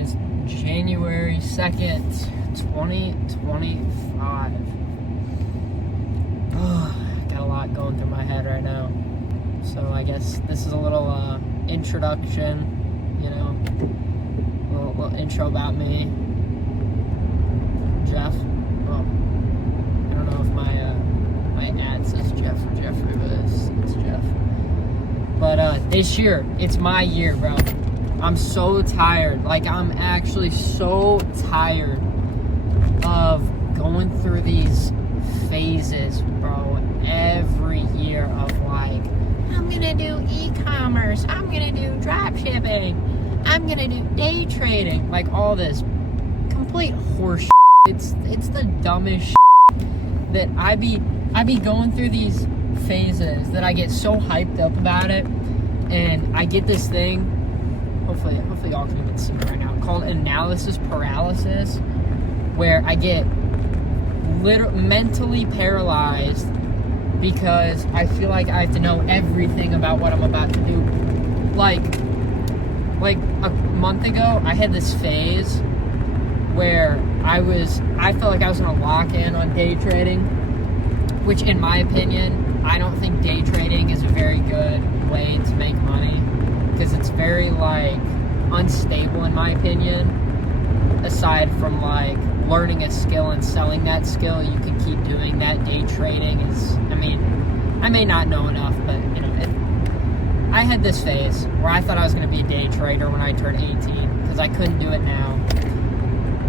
is January 2nd, 2025. Got a lot going through my head right now. So I guess this is a little introduction, you know, a little intro about me. Jeff. Well, I don't know if my ad says Jeff or Jeffrey, but it's Jeff. But this year, it's my year, bro. I'm so tired. Like, I'm actually so tired of going through these phases, bro, every year of like, I'm gonna do e-commerce, I'm gonna do drop shipping, I'm gonna do day trading, like all this complete horse shit. It's the dumbest shit that I be going through these phases that I get so hyped up about it, and I get this thing, hopefully y'all can even see it right now, called analysis paralysis, where I get mentally paralyzed because I feel like I have to know everything about what I'm about to do. Like a month ago, I had this phase where I felt like I was gonna lock in on day trading, which in my opinion, I don't think day trading is a very good way to make money, because it's very like unstable in my opinion. Aside from like learning a skill and selling that skill, you can keep doing that. Day trading is, I mean, I may not know enough, but you know, I had this phase where I thought I was going to be a day trader when I turned 18, because I couldn't do it now.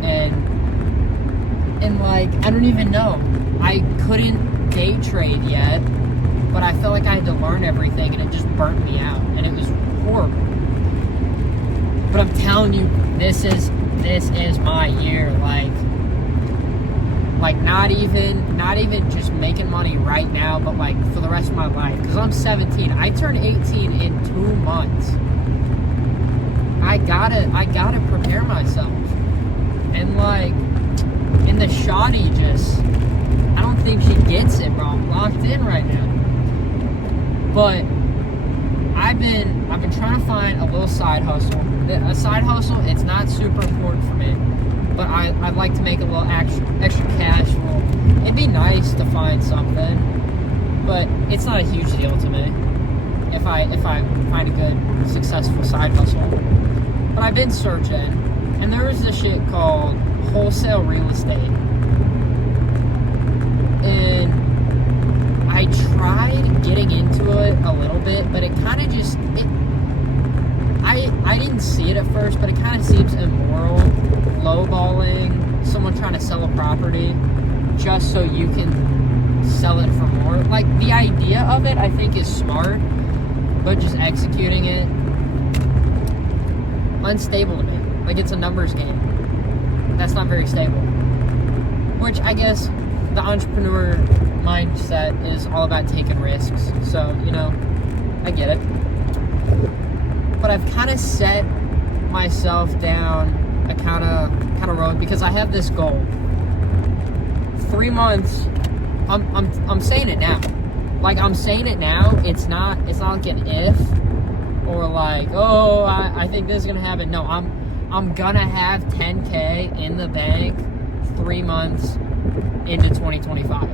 And like, I don't even know. I couldn't day trade yet, but I felt like I had to learn everything, and it just burnt me out, and it was horrible. But I'm telling you, this is my year. Like not even just making money right now, but like for the rest of my life. Because I'm 17. I turned 18 in 2 months. I gotta prepare myself. And like, and the shoddy I don't think she gets it, bro. I'm locked in right now. But I've been trying to find a little side hustle. A side hustle, it's not super important for me, but I'd like to make a little extra cash flow. It'd be nice to find something, but it's not a huge deal to me if I find a good, successful side hustle. But I've been searching, and there was this shit called wholesale real estate. And I tried getting into it a little bit, but it kind of just, I didn't see it at first, but it kind of seems immoral, lowballing someone trying to sell a property just so you can sell it for more. Like, the idea of it, I think, is smart, but just executing it, unstable to me. Like, it's a numbers game. That's not very stable. Which, I guess, the entrepreneur mindset is all about taking risks. So, you know, I get it. But I've kind of set myself down a kind of road, because I have this goal. 3 months. I'm saying it now. Like, I'm saying it now. It's not like an if, or like, oh, I think this is gonna happen. No, I'm gonna have 10K in the bank 3 months into 2025.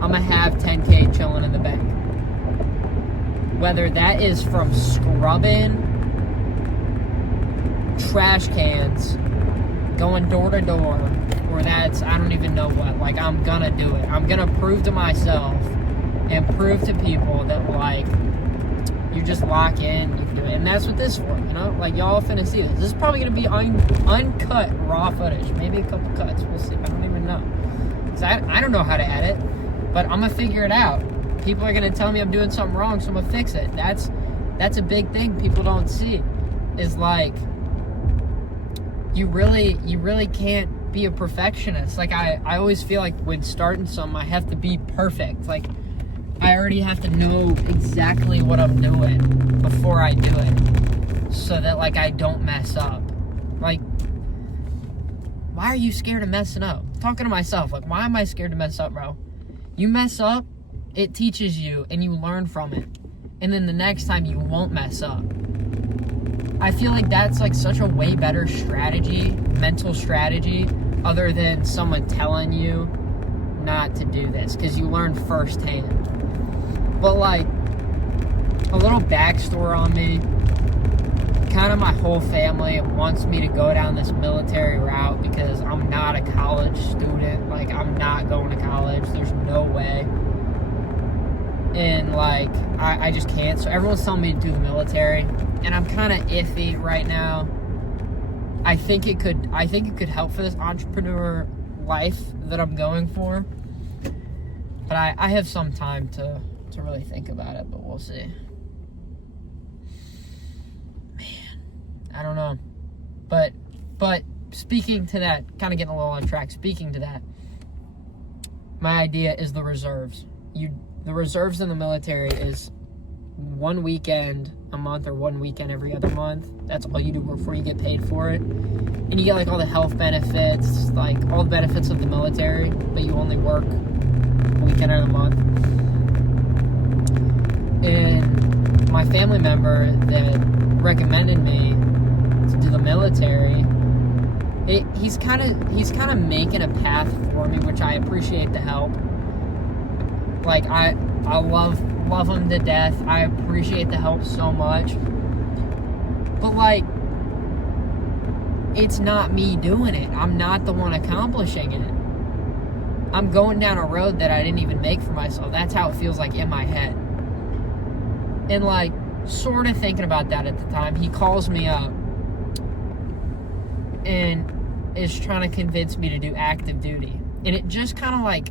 I'm gonna have 10K chilling in the bank. Whether that is from scrubbing trash cans, going door to door, or that's, I don't even know what. Like, I'm gonna do it. I'm gonna prove to myself and prove to people that, like, you just lock in, you can do it. And that's what this is for, you know? Like, y'all finna see this. This is probably gonna be uncut raw footage. Maybe a couple cuts. We'll see. I don't even know. So I don't know how to edit, but I'm gonna figure it out. People are gonna tell me I'm doing something wrong, so I'm gonna fix it. That's a big thing people don't see. Is like, you really can't be a perfectionist. Like, I always feel like when starting something, I have to be perfect. Like, I already have to know exactly what I'm doing before I do it, so that, like, I don't mess up. Like, why are you scared of messing up? I'm talking to myself, like, why am I scared to mess up, bro? You mess up, it teaches you, and you learn from it. And then the next time, you won't mess up. I feel like that's like such a way better strategy, mental strategy, other than someone telling you not to do this, because you learn firsthand. But like, a little backstory on me, kind of my whole family wants me to go down this military route because I'm not a college student. Like, I'm not going to college. There's no way. And like, I just can't. So everyone's telling me to do the military, and I'm kind of iffy right now. I think it could help for this entrepreneur life that I'm going for. But I have some time to really think about it, but we'll see. Man, I don't know. But speaking to that, kind of getting a little on track, speaking to that, my idea is the reserves. The reserves in the military is 1 weekend a month or 1 weekend every other month. That's all you do before you get paid for it. And you get like all the health benefits, like all the benefits of the military, but you only work a weekend out of the month. And my family member that recommended me to do the military, he's kind of making a path for me, which I appreciate the help. Like, I love him to death. I appreciate the help so much. But like, it's not me doing it. I'm not the one accomplishing it. I'm going down a road that I didn't even make for myself. That's how it feels like in my head. And like, sort of thinking about that at the time, he calls me up and is trying to convince me to do active duty. And it just kind of like,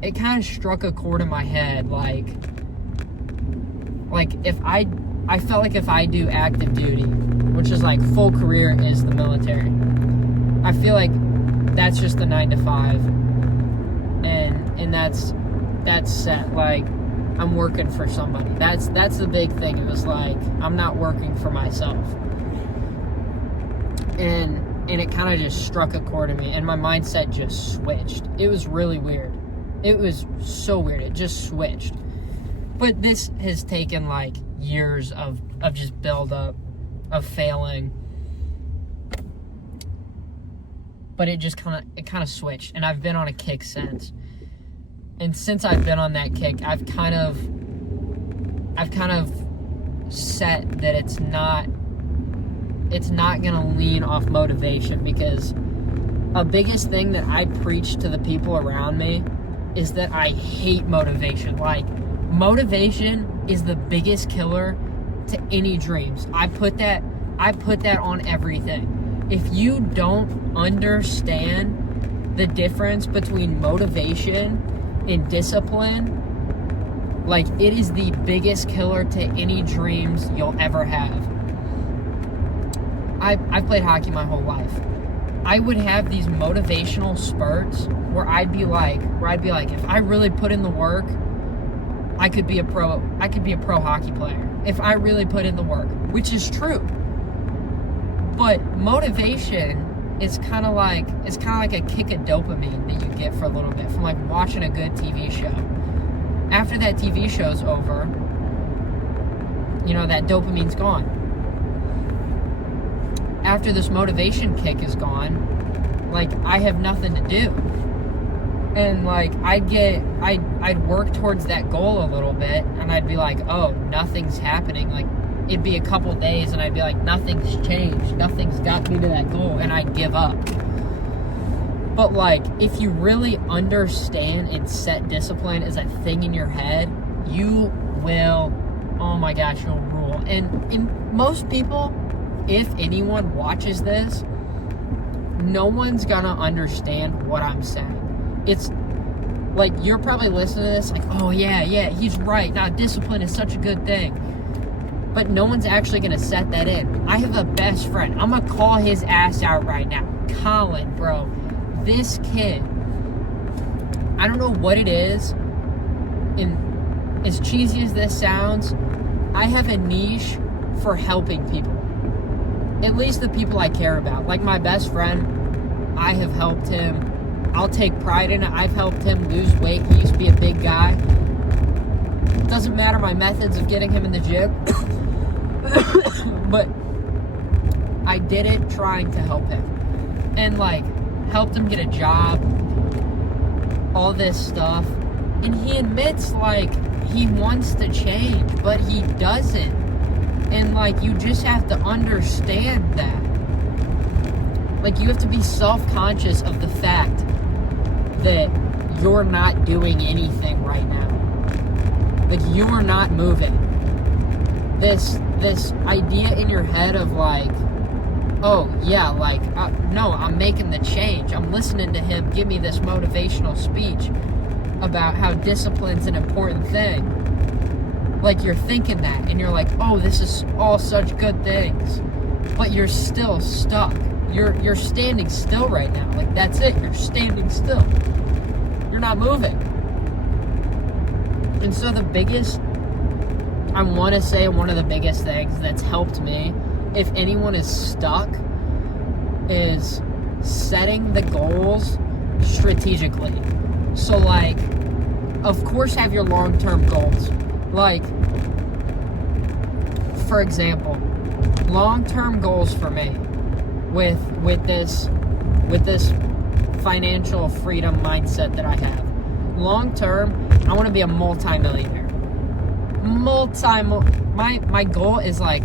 it kind of struck a chord in my head. Like if I felt like if I do active duty, which is like full career is the military, I feel like that's just the 9 to 5. And that's set. Like, I'm working for somebody. That's the big thing. It was like, I'm not working for myself. And it kind of just struck a chord in me, and my mindset just switched. It was really weird. It was so weird. It just switched. But this has taken like years of just build up, of failing. But it just kind of switched, and I've been on a kick since. And since I've been on that kick, I've kind of set that it's not gonna lean off motivation, because a biggest thing that I preach to the people around me is that I hate motivation. Like, motivation is the biggest killer to any dreams. I put that on everything. If you don't understand the difference between motivation and discipline, like, it is the biggest killer to any dreams you'll ever have. I've played hockey my whole life. I would have these motivational spurts where I'd be like, if I really put in the work, I could be a pro hockey player. If I really put in the work, which is true. But motivation is kind of like a kick of dopamine that you get for a little bit from like watching a good TV show. After that TV show's over, you know, that dopamine's gone. After this motivation kick is gone, like, I have nothing to do. And like, I'd work towards that goal a little bit, and I'd be like, oh, nothing's happening. Like, it'd be a couple days, and I'd be like, nothing's changed. Nothing's got me to that goal, and I'd give up. But like, if you really understand and set discipline as a thing in your head, you will, oh my gosh, you'll rule. And most people, if anyone watches this, no one's gonna understand what I'm saying. It's like, you're probably listening to this like, oh yeah, he's right. Now, discipline is such a good thing. But no one's actually gonna set that in. I have a best friend. I'm gonna call his ass out right now. Colin, bro. This kid, I don't know what it is, and as cheesy as this sounds, I have a niche for helping people. At least the people I care about. Like my best friend, I have helped him. I'll take pride in it. I've helped him lose weight. He used to be a big guy. Doesn't matter my methods of getting him in the gym. But I did it trying to help him. And, like, helped him get a job, all this stuff. And he admits, like, he wants to change, but he doesn't. And, like, you just have to understand that. Like, you have to be self-conscious of the fact that you're not doing anything right now. Like, you are not moving. This idea in your head of, like, oh, yeah, like, no, I'm making the change. I'm listening to him give me this motivational speech about how discipline's an important thing. Like, you're thinking that, and you're like, oh, this is all such good things. But you're still stuck. You're standing still right now. Like, that's it. You're standing still. You're not moving. And so I want to say one of the biggest things that's helped me, if anyone is stuck, is setting the goals strategically. So, like, of course, have your long-term goals. Like, for example, long-term goals for me with this financial freedom mindset that I have. Long-term, I want to be a multi-millionaire. My goal is, like,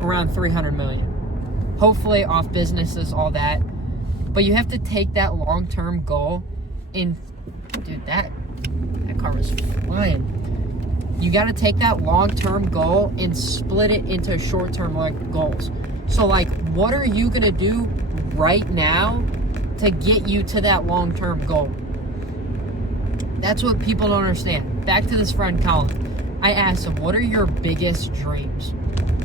around 300 million. Hopefully off businesses, all that. But you have to take that long-term goal in... Dude, that car was flying. You got to take that long-term goal and split it into short-term, like, goals. So, like, what are you going to do right now to get you to that long-term goal? That's what people don't understand. Back to this friend, Colin. I asked him, what are your biggest dreams?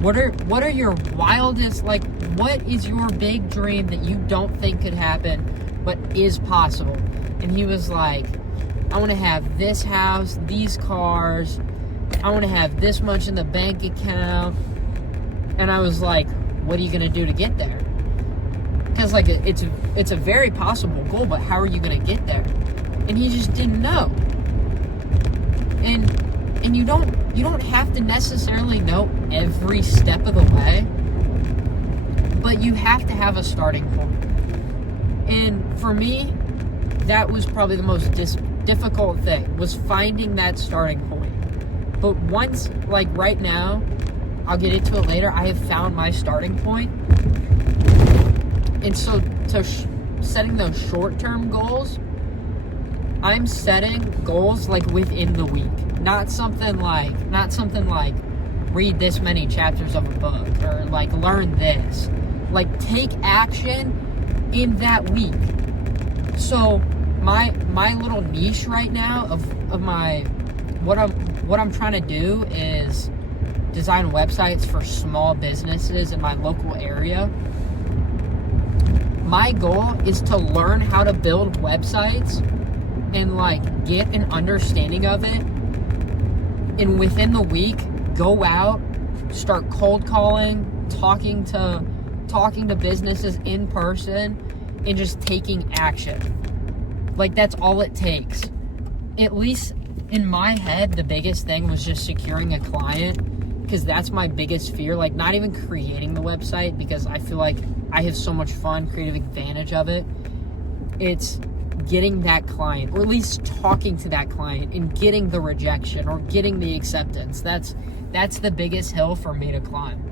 What are your wildest, like, what is your big dream that you don't think could happen, but is possible? And he was like, I want to have this house, these cars, I want to have this much in the bank account. And I was like, what are you going to do to get there? Because, like, it's a very possible goal, but how are you going to get there? And he just didn't know. And you don't have to necessarily know every step of the way, but you have to have a starting point. And for me, that was probably the most difficult thing, was finding that starting point. But once, like, right now, I'll get into it later, I have found my starting point. And so setting those short-term goals, I'm setting goals, like, within the week. Not something like read this many chapters of a book or, like, learn this. Like, take action in that week. So my little niche right now of my what I'm trying to do is design websites for small businesses in my local area. My goal is to learn how to build websites and, like, get an understanding of it. And within the week, go out, start cold calling, talking to businesses in person, and just taking action. Like, that's all it takes. At least in my head, the biggest thing was just securing a client, because that's my biggest fear. Like, not even creating the website, because I feel like I have so much fun, creative advantage of it. It's getting that client, or at least talking to that client and getting the rejection or getting the acceptance. That's the biggest hill for me to climb.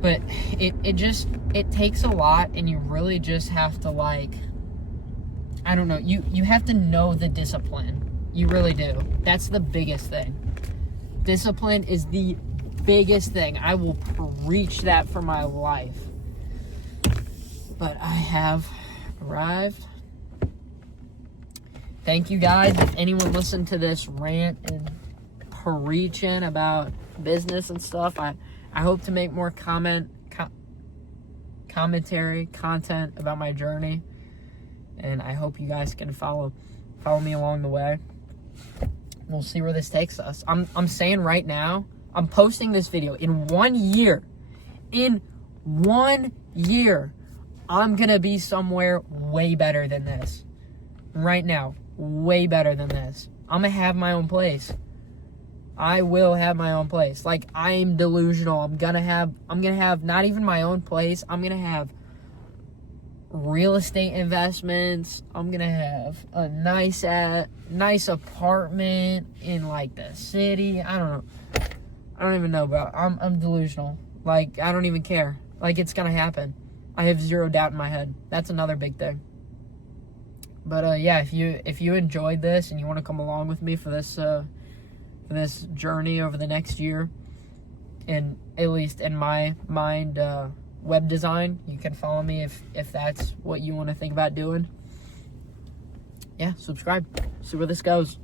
But it takes a lot, and you really just have to, like, I don't know, you have to know the discipline. You really do. That's the biggest thing. Discipline is the biggest thing. I will preach that for my life. But I have arrived. Thank you guys. If anyone listened to this rant and preaching about business and stuff, I hope to make more commentary, content about my journey. And I hope you guys can follow me along the way. We'll see where this takes us. I'm saying right now, I'm posting this video in 1 year. In 1 year, I'm going to be somewhere way better than this. Right now, way better than this. I'm going to have my own place. I will have my own place. Like, I'm delusional. I'm gonna have not even my own place. I'm gonna have real estate investments. I'm gonna have a nice apartment in like the city. I don't know. I don't even know, but I'm delusional. Like, I don't even care. Like, it's gonna happen. I have zero doubt in my head. That's another big thing. But yeah, if you enjoyed this and you want to come along with me for this journey over the next year, and at least in my mind, web design, you can follow me if that's what you want to think about doing. Yeah, subscribe. See where this goes.